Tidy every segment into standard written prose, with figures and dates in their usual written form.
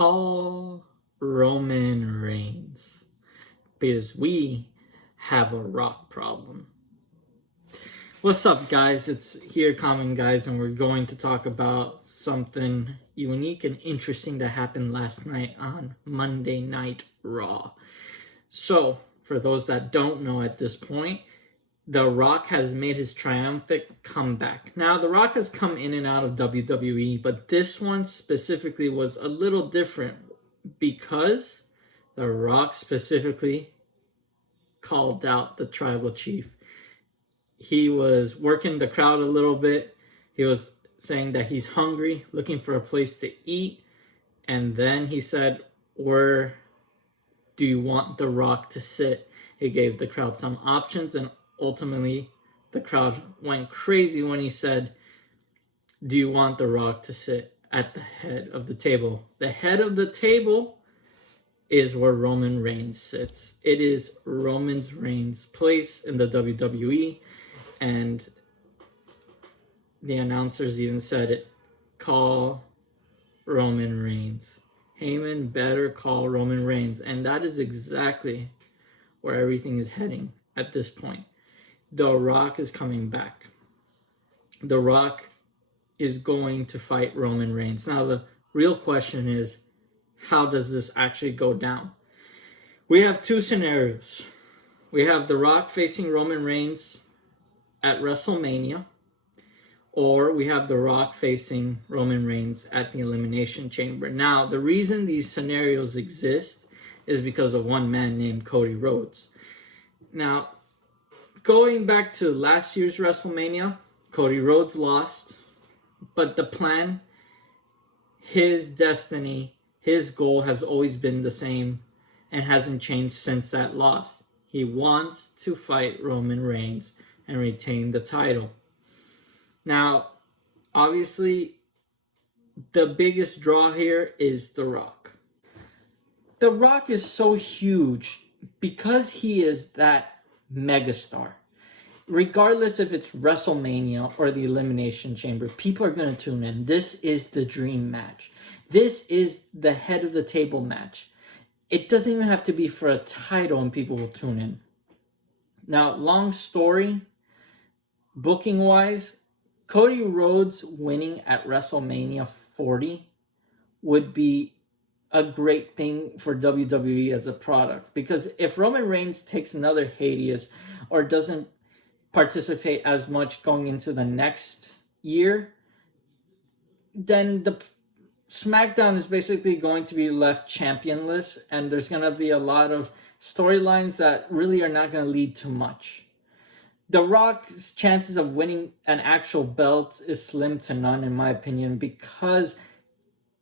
Call Roman Reigns because we have a rock problem. What's up, guys? It's Here Common Guys, and we're going to talk about something unique and interesting that happened last night on Monday Night Raw. So, for those that don't know at this point, The Rock has made his triumphant comeback. Now, The Rock has come in and out of WWE, but this one specifically was a little different because The Rock specifically called out the tribal chief. He was working the crowd a little bit. He was saying that he's hungry, looking for a place to eat. And then he said, "Where do you want The Rock to sit?" He gave the crowd some options, and ultimately the crowd went crazy when he said, "Do you want The Rock to sit at the head of the table?" The head of the table is where Roman Reigns sits. It is Roman Reigns' place in the WWE, and the announcers even said it. Call Roman Reigns. Heyman better call Roman Reigns, and that is exactly where everything is heading at this point. The Rock is coming back. The Rock is going to fight Roman Reigns. Now, the real question is, how does this actually go down? We have two scenarios. We have The Rock facing Roman Reigns at WrestleMania, or we have The Rock facing Roman Reigns at the Elimination Chamber. Now, the reason these scenarios exist is because of one man named Cody Rhodes. Now, going back to last year's WrestleMania, Cody Rhodes lost, but the plan, his destiny, his goal has always been the same and hasn't changed since that loss. He wants to fight Roman Reigns and retain the title. Now, obviously, the biggest draw here is The Rock. The Rock is so huge because he is that megastar. Regardless if it's WrestleMania or the Elimination Chamber, people are going to tune in. This is the dream match. This is the head of the table match. It doesn't even have to be for a title and people will tune in. Now, long story, booking-wise, Cody Rhodes winning at WrestleMania 40 would be a great thing for WWE as a product. Because if Roman Reigns takes another hiatus or doesn't participate as much going into the next year, then the SmackDown is basically going to be left championless, and there's going to be a lot of storylines that really are not going to lead to much. The Rock's chances of winning an actual belt is slim to none, in my opinion, because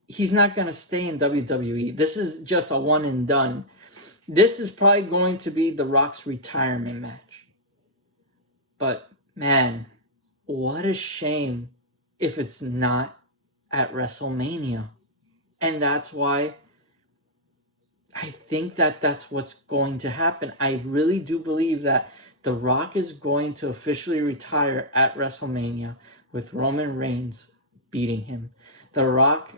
he's not going to stay in WWE. This is just a one and done. This is probably going to be The Rock's retirement match. But, man, what a shame if it's not at WrestleMania. And that's why I think that that's what's going to happen. I really do believe that The Rock is going to officially retire at WrestleMania with Roman Reigns beating him. The Rock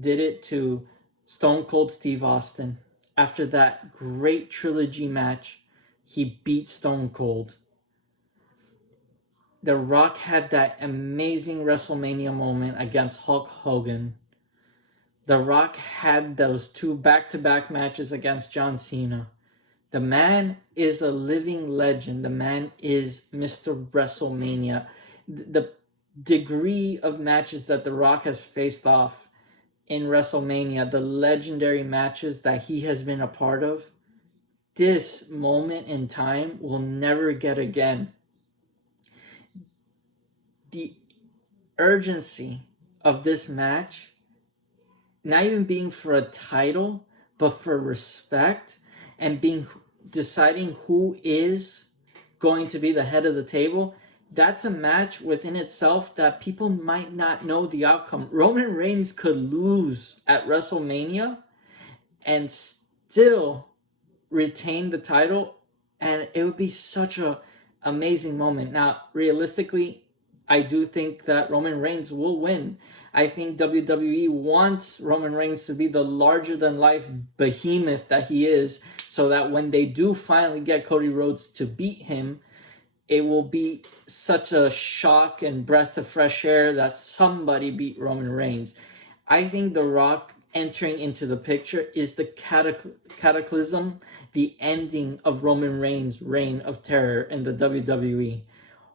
did it to Stone Cold Steve Austin. After that great trilogy match, he beat Stone Cold. The Rock had that amazing WrestleMania moment against Hulk Hogan. The Rock had those two back-to-back matches against John Cena. The man is a living legend. The man is Mr. WrestleMania. The degree of matches that The Rock has faced off in WrestleMania, the legendary matches that he has been a part of, this moment in time will never get again. The urgency of this match, not even being for a title, but for respect and deciding who is going to be the head of the table, that's a match within itself that people might not know the outcome. Roman Reigns could lose at WrestleMania and still retain the title, and it would be such a amazing moment. Now, realistically, I do think that Roman Reigns will win. I think WWE wants Roman Reigns to be the larger-than-life behemoth that he is, so that when they do finally get Cody Rhodes to beat him, it will be such a shock and breath of fresh air that somebody beat Roman Reigns. I think The Rock entering into the picture is the cataclysm, the ending of Roman Reigns' reign of terror in the WWE.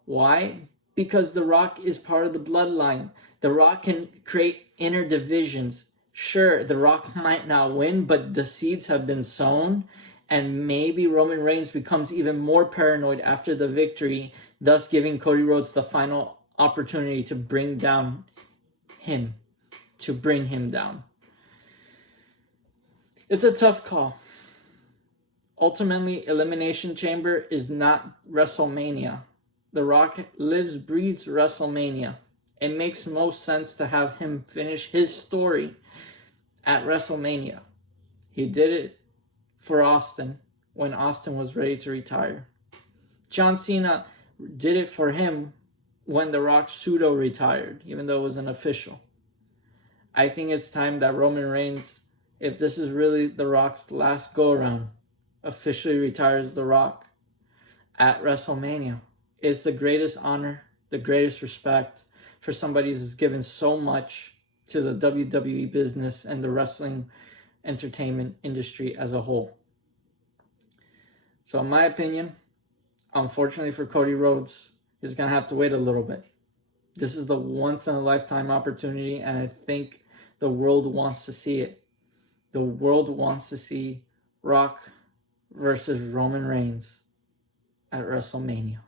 Why? Because The Rock is part of the bloodline. The Rock can create inner divisions. Sure, The Rock might not win, but the seeds have been sown, and maybe Roman Reigns becomes even more paranoid after the victory, thus giving Cody Rhodes the final opportunity to bring down him, to bring him down. It's a tough call. Ultimately, Elimination Chamber is not WrestleMania. The Rock lives, breathes WrestleMania. It makes most sense to have him finish his story at WrestleMania. He did it for Austin when Austin was ready to retire. John Cena did it for him when The Rock pseudo retired, even though it was unofficial. I think it's time that Roman Reigns, if this is really The Rock's last go around, officially retires The Rock at WrestleMania. It's the greatest honor, the greatest respect for somebody who's given so much to the WWE business and the wrestling entertainment industry as a whole. So in my opinion, unfortunately for Cody Rhodes, he's going to have to wait a little bit. This is the once-in-a-lifetime opportunity, and I think the world wants to see it. The world wants to see Rock versus Roman Reigns at WrestleMania.